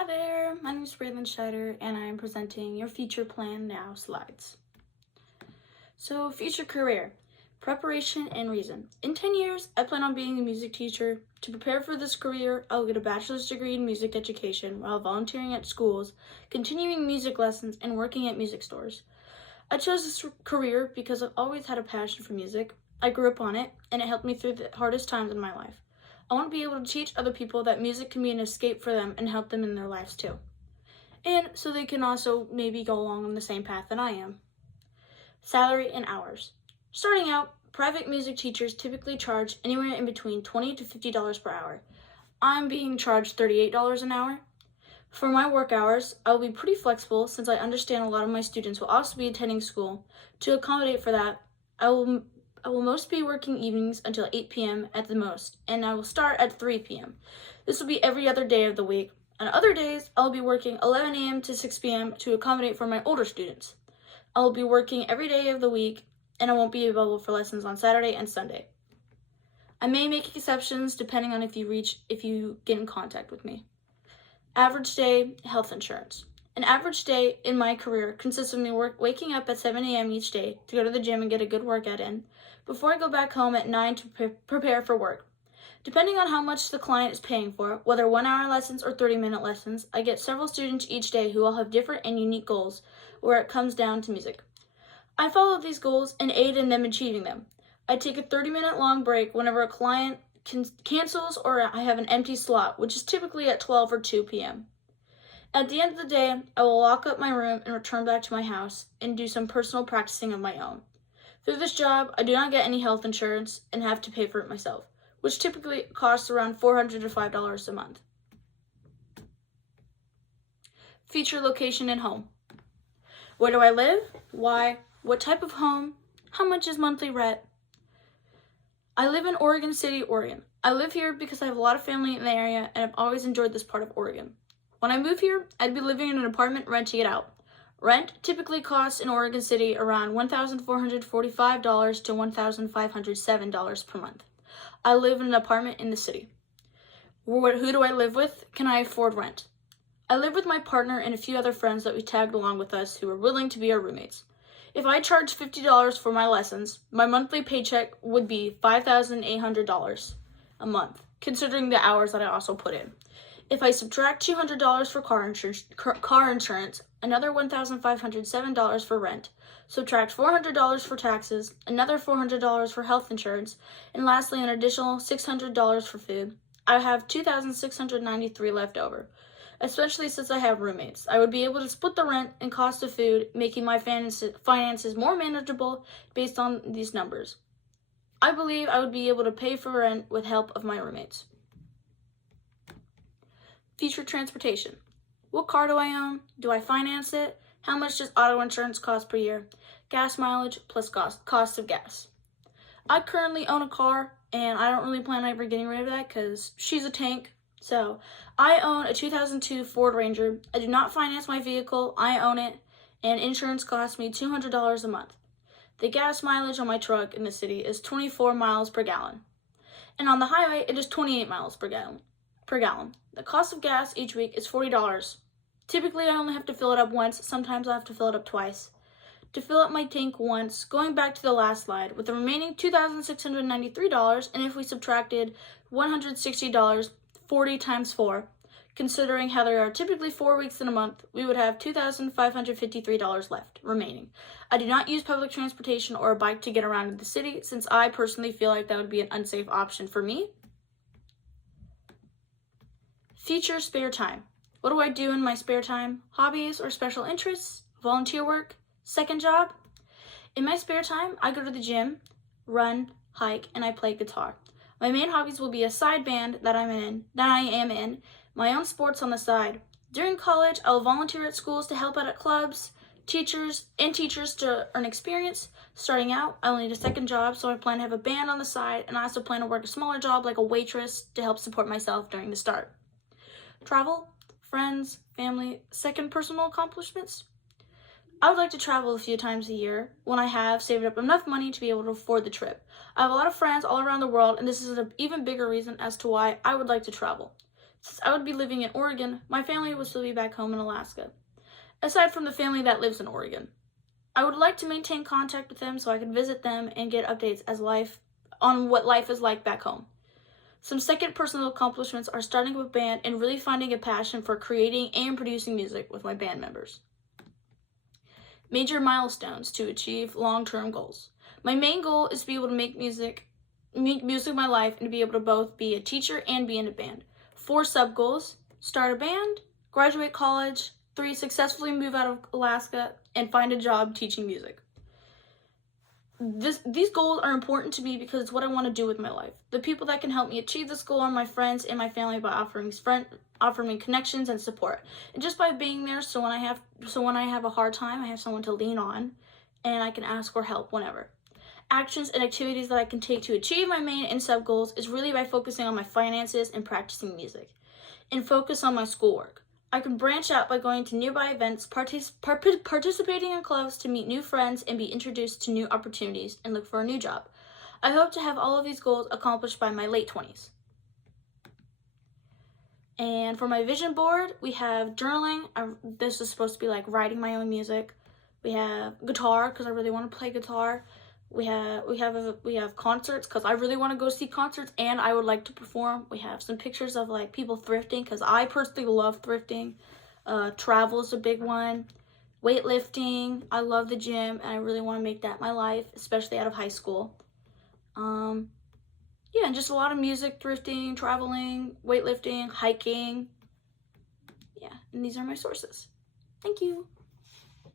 Hi there, my name is Braylon Scheider and I am presenting your future plan now slides. So, future career, preparation and reason. In 10 years, I plan on being a music teacher. To prepare for this career, I will get a bachelor's degree in music education while volunteering at schools, continuing music lessons, and working at music stores. I chose this career because I've always had a passion for music. I grew up on it, and it helped me through the hardest times in my life. I want to be able to teach other people that music can be an escape for them and help them in their lives too. And so they can also maybe go along on the same path that I am. Salary and hours. Starting out, private music teachers typically charge anywhere in between $20 to $50 per hour. I'm being charged $38 an hour. For my work hours, I will be pretty flexible since I understand a lot of my students will also be attending school. To accommodate for that, I will most be working evenings until 8 p.m. at the most, and I will start at 3 p.m. This will be every other day of the week. On other days, I'll be working 11 a.m. to 6 p.m. to accommodate for my older students. I will be working every day of the week, and I won't be available for lessons on Saturday and Sunday. I may make exceptions depending on if you get in contact with me. Average day, health insurance. An average day in my career consists of me waking up at 7 a.m. each day to go to the gym and get a good workout in, before I go back home at 9 to prepare for work. Depending on how much the client is paying for, whether 1-hour lessons or 30-minute lessons, I get several students each day who all have different and unique goals where it comes down to music. I follow these goals and aid in them achieving them. I take a 30-minute long break whenever a client cancels or I have an empty slot, which is typically at 12 or 2 p.m. At the end of the day, I will lock up my room and return back to my house and do some personal practicing of my own. Through this job, I do not get any health insurance and have to pay for it myself, which typically costs around $400 to $500 a month. Future location and home. Where do I live? Why? What type of home? How much is monthly rent? I live in Oregon City, Oregon. I live here because I have a lot of family in the area and I've always enjoyed this part of Oregon. When I move here, I'd be living in an apartment renting it out. Rent typically costs in Oregon City around $1,445 to $1,507 per month. I live in an apartment in the city. Who do I live with? Can I afford rent? I live with my partner and a few other friends that we tagged along with us who are willing to be our roommates. If I charge $50 for my lessons, my monthly paycheck would be $5,800 a month, considering the hours that I also put in. If I subtract $200 for car insurance, another $1,507 for rent, subtract $400 for taxes, another $400 for health insurance, and lastly an additional $600 for food, I have $2,693 left over. Especially since I have roommates, I would be able to split the rent and cost of food, making my finances more manageable based on these numbers. I believe I would be able to pay for rent with help of my roommates. Future transportation. What car do I own? Do I finance it? How much does auto insurance cost per year? Gas mileage plus cost of gas. I currently own a car, and I don't really plan on ever getting rid of that because she's a tank. So, I own a 2002 Ford Ranger. I do not finance my vehicle. I own it, and insurance costs me $200 a month. The gas mileage on my truck in the city is 24 miles per gallon. And on the highway, it is 28 miles per gallon. The cost of gas each week is $40. Typically, I only have to fill it up once. Sometimes I have to fill it up twice. To fill up my tank once, going back to the last slide, with the remaining $2,693, and if we subtracted $160, 40 times 4, considering how there are typically 4 weeks in a month, we would have $2,553 left remaining. I do not use public transportation or a bike to get around in the city, since I personally feel like that would be an unsafe option for me. Future spare time. What do I do in my spare time? Hobbies or special interests? Volunteer work? Second job? In my spare time, I go to the gym, run, hike, and I play guitar. My main hobbies will be a side band that I am in, my own sports on the side. During college, I will volunteer at schools to help out at clubs, teachers to earn experience. Starting out, I will need a second job, so I plan to have a band on the side, and I also plan to work a smaller job like a waitress to help support myself during the start. Travel, friends, family, second personal accomplishments. I would like to travel a few times a year when I have saved up enough money to be able to afford the trip. I have a lot of friends all around the world, and this is an even bigger reason as to why I would like to travel. Since I would be living in Oregon, my family would still be back home in Alaska. Aside from the family that lives in Oregon, I would like to maintain contact with them so I could visit them and get updates on what life is like back home. Some second personal accomplishments are starting up a band and really finding a passion for creating and producing music with my band members. Major milestones to achieve long-term goals. My main goal is to be able to make music my life and to be able to both be a teacher and be in a band. 4 sub-goals: start a band, graduate college, 3, successfully move out of Alaska, and find a job teaching music. These goals are important to me because it's what I want to do with my life. The people that can help me achieve this goal are my friends and my family by offering me connections and support. And just by being there, so when I have a hard time, I have someone to lean on and I can ask for help whenever. Actions and activities that I can take to achieve my main and sub goals is really by focusing on my finances and practicing music, and focus on my schoolwork. I can branch out by going to nearby events, participating in clubs to meet new friends and be introduced to new opportunities and look for a new job. I hope to have all of these goals accomplished by my late 20s. And for my vision board, we have journaling. This is supposed to be like writing my own music. We have guitar because I really want to play guitar. We have concerts because I really want to go see concerts and I would like to perform. We have some pictures of like people thrifting because I personally love thrifting. Travel is a big one. Weightlifting. I love the gym and I really want to make that my life, especially out of high school. Yeah, and just a lot of music, thrifting, traveling, weightlifting, hiking. Yeah, and these are my sources. Thank you.